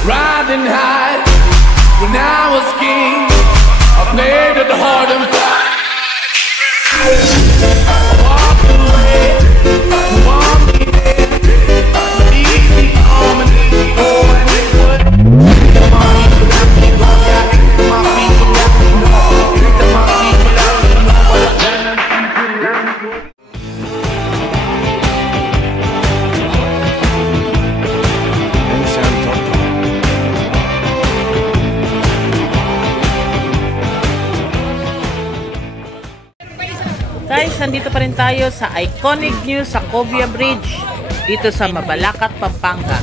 Riding high when I was king, I played at the hard and fast. I walked away, you want me there, easy on and easy go, and it would come on, you got me going, yeah, my people got me going, my people got me going, Guys, nandito pa rin tayo sa iconic New Sacobia Bridge dito sa Mabalacat, Pampanga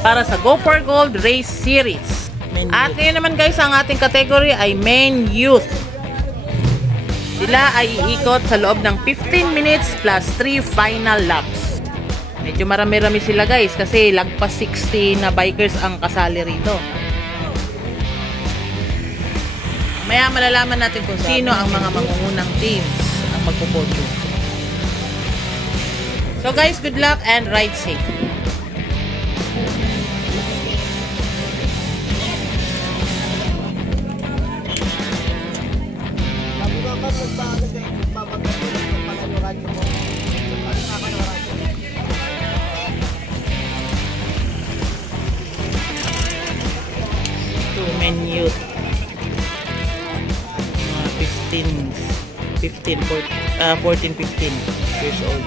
para sa Go for Gold Race Series. At ngayon naman guys, ang ating category ay Men Youth. Sila ay iikot sa loob ng 15 minutes plus 3 final laps. Medyo marami-rami sila guys kasi lagpas 60 na bikers ang kasali rito. Maya malalaman natin kung sino ang mga mangungunang teams magpupodyo. So guys, good luck and ride safe. Two Men Youth. 14, 15 years old.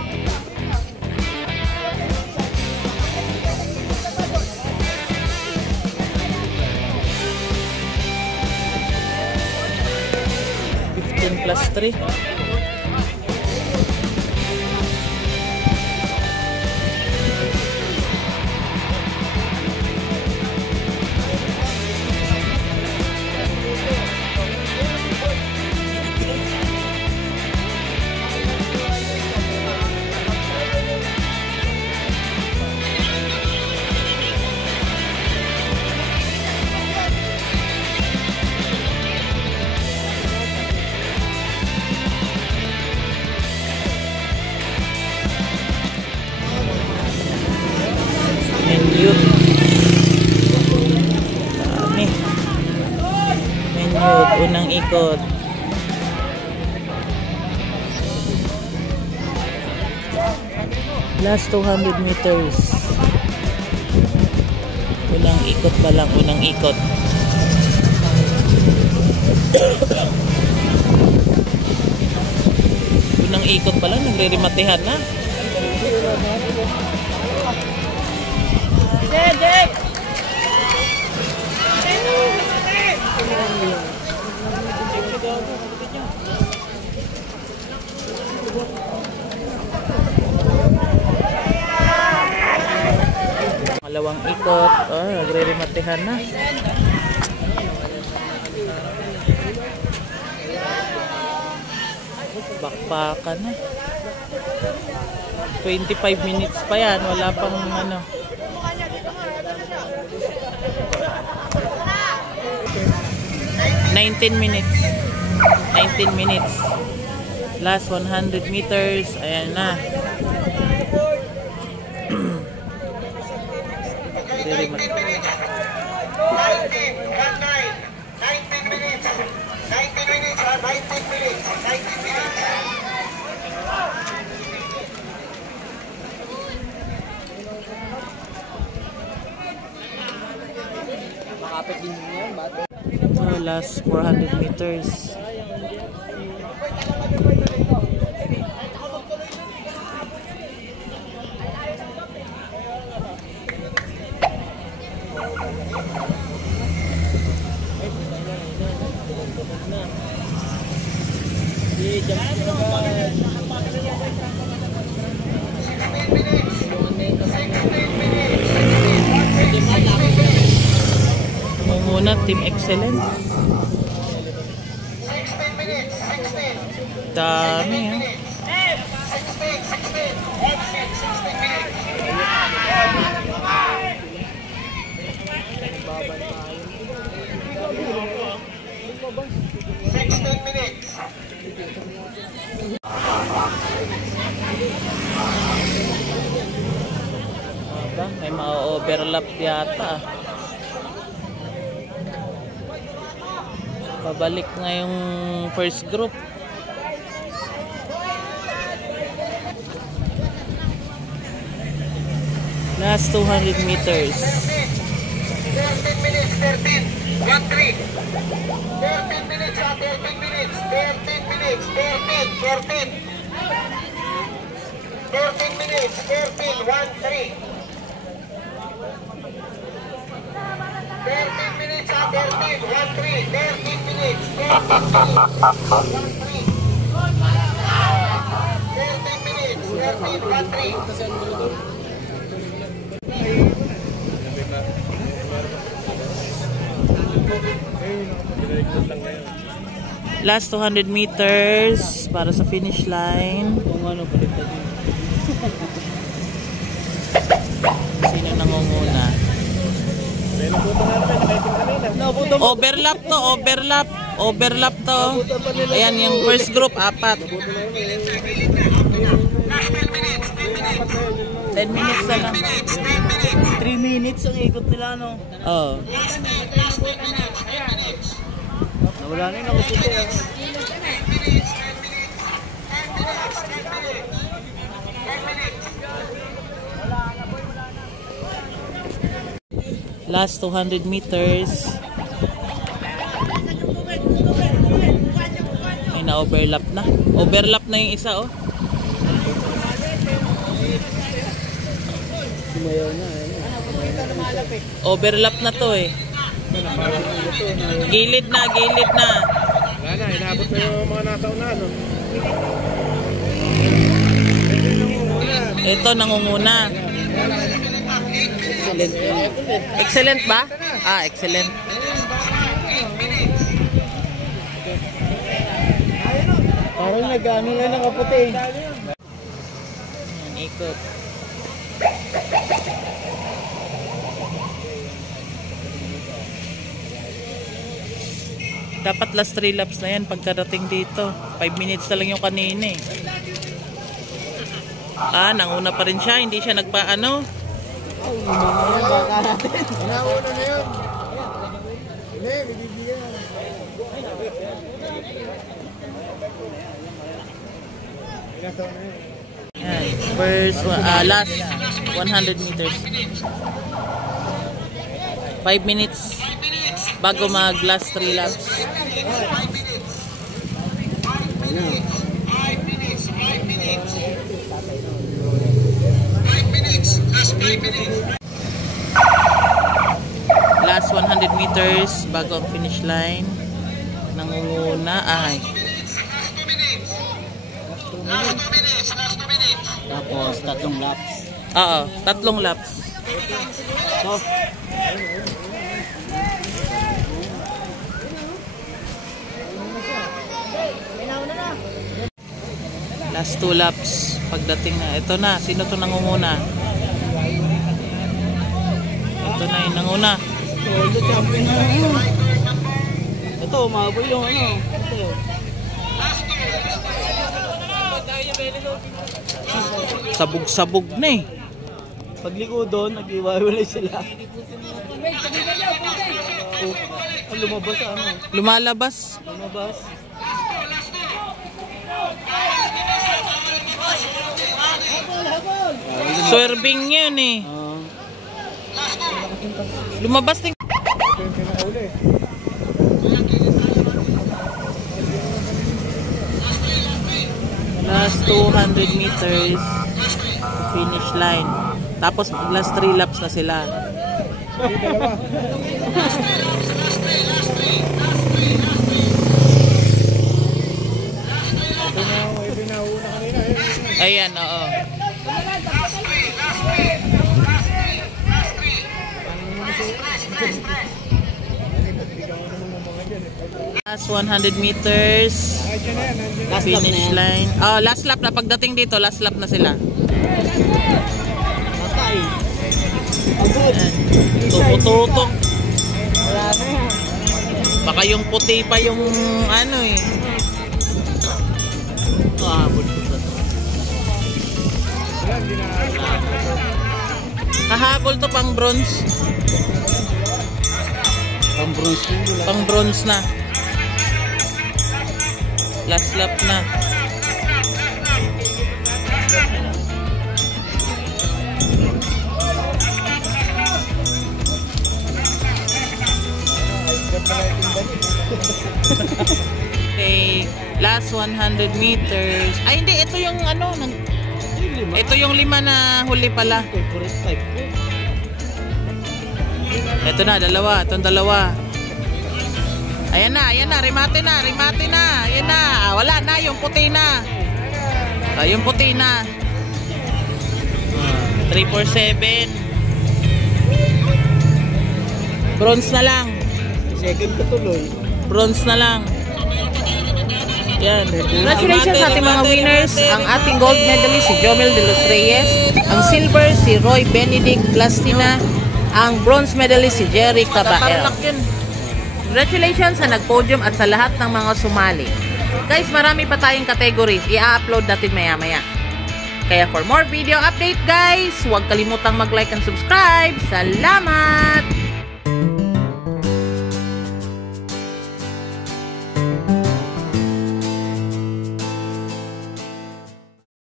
+3. Unang ikot. Last 200 meters. Unang ikot pa lang, unang ikot. Unang ikot pa lang, nagre-rematehan na. Jake! Malawang ikot, nagre-rematehan na. Bakbakan na. 25 minutes pa yan, wala pang ano. 19 minutes. Last 100 meters. Ayan na. Last 400 meters. Muna Team Excellent. Dami ha. May ma-overlap yata. Pabalik na yung first group. Last 200 meters. 13 minutes, 13, 1-3. 13 minutes, 13 minutes, 13 minutes, 13, 14. 13 minutes, 13, 1-3. 13 minutes, 13, 1-3. 13 minutes, 13 minutes, 13, 1-3. Last 200 meters para sa finish line. Sino nangunguna? Overlap to, overlap. Overlap to. Ayan yung first group, 4. 10 minutes na lang. 3 minutes ang ikot nila, no? Oo. Nawala na yung nakuputi. Last 200 meters. May na-overlap na. Overlap na yung isa, oh. Sumayaw na, Overlap na to, eh. Gilid na, gilid na. Wala na, inabot na yung mga nasa unahan, no? Ito, nangunguna. Excellent. Excellent ba? Ah, excellent. Parang nag-ano na nakaputi. Ayan, ikot. Dapat last 3 laps na yan pagkarating dito. 5 minutes na lang yung kanina, eh. Ah, nanguna pa rin siya. Hindi siya nagpaano. Baka natin. Inauna na yun. Hindi, bibigyan. Yan. First, last 100 meters. 5 minutes bago mag last 3 laps. 5 minutes, last 5 minutes. Last 100 meters bago ang finish line. Nangunguna ay. Last 2 minutes, last 2 minutes. Tapos, 3 laps. Oo, 3 laps. So, Last 2 laps. Pagdating na. Ito na. Sino to nangunguna? Ito na yung nanguna. world champion na yun. Ito, umabol yung ano. Ito. Sabog-sabog na, eh. Pagliko doon, nag-iwalay sila. Oh, lumabas ano? Lumalabas. Lumabas. Swerving yun, eh. Lumabas din. Last 200 meters finish line. Tapos last 3 laps na sila. Ayan, oo. Last 100 meters finish line. Oh, last lap na pagdating dito, last lap na sila. Patay. Ayan. Tutok-tutok. Wala na yan. Baka yung puti pa yung ano, eh. Habol ko ba ito? Hahabol to pang bronze. Pang bronze din. Pang bronze na. Last lap na. Okay, last 100 meters. Ay, hindi. Ito yung ano. Ito yung 5 na huli pala. Favorite type ko. Ito na, dalawa. Itong dalawa. Ayan na, ayan na. Remate na, remate na. Ayan na. Ah, wala na, yung puti na. Ah, yung puti na. 347. Bronze na lang. Second ko tuloy. Bronze na lang. Yan. Congratulations sa ating mga winners. Ang ating gold medalist si Jomel de los Reyes. Ang silver si Roy Benedict Plastina. Ang bronze medalist si Jerry Cabael. Congratulations sa nag-podium at sa lahat ng mga sumali. Guys, marami pa tayong categories. I-upload natin maya-maya. Kaya for more video update guys, huwag kalimutang mag-like and subscribe. Salamat!